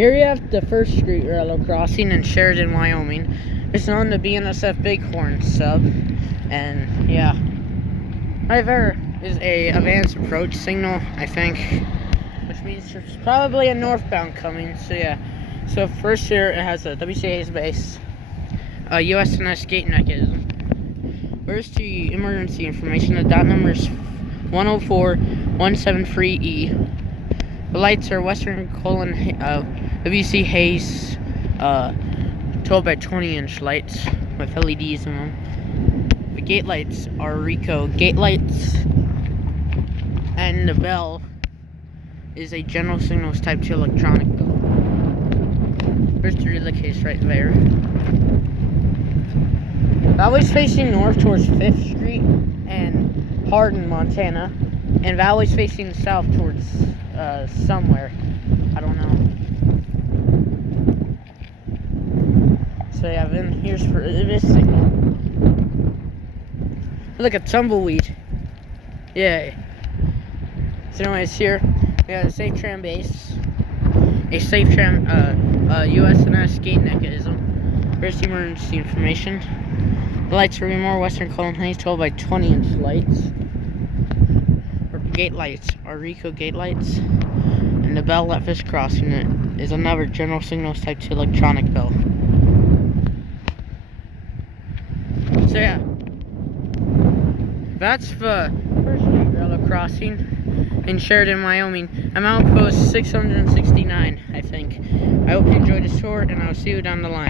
Here we have the first street railroad crossing in Sheridan, Wyoming. It's known to BNSF Bighorn sub, and yeah. Right there is a advanced approach signal, I think, which means there's probably a northbound coming. So yeah. So first here it has a WCA's base, a USNS gate mechanism. First the emergency information. The dot number is 104173E. The lights are Western colon WC Hayes 12 by 20-inch lights with LEDs in them. The gate lights are Rico gate lights, and the bell is a General Signals Type 2 electronic bell. There's the relay case right there. Valley's facing north towards 5th Street and Hardin, Montana, and Valley's facing south towards somewhere. I don't know. So yeah, then here's for this signal. Look at tumbleweed. Yay. So anyways, here we have a safe tram base, a safe tram USNS gate mechanism. Here's the emergency information. The lights are more Western colon Hayes 12 by 20-inch lights. Gate lights are Rico gate lights, and the bell at this crossing is another General Signals Type 2 electronic bell. So yeah, that's the first street railroad crossing in Sheridan, Wyoming. I'm outpost 669, I think. I hope you enjoyed this tour, and I'll see you down the line.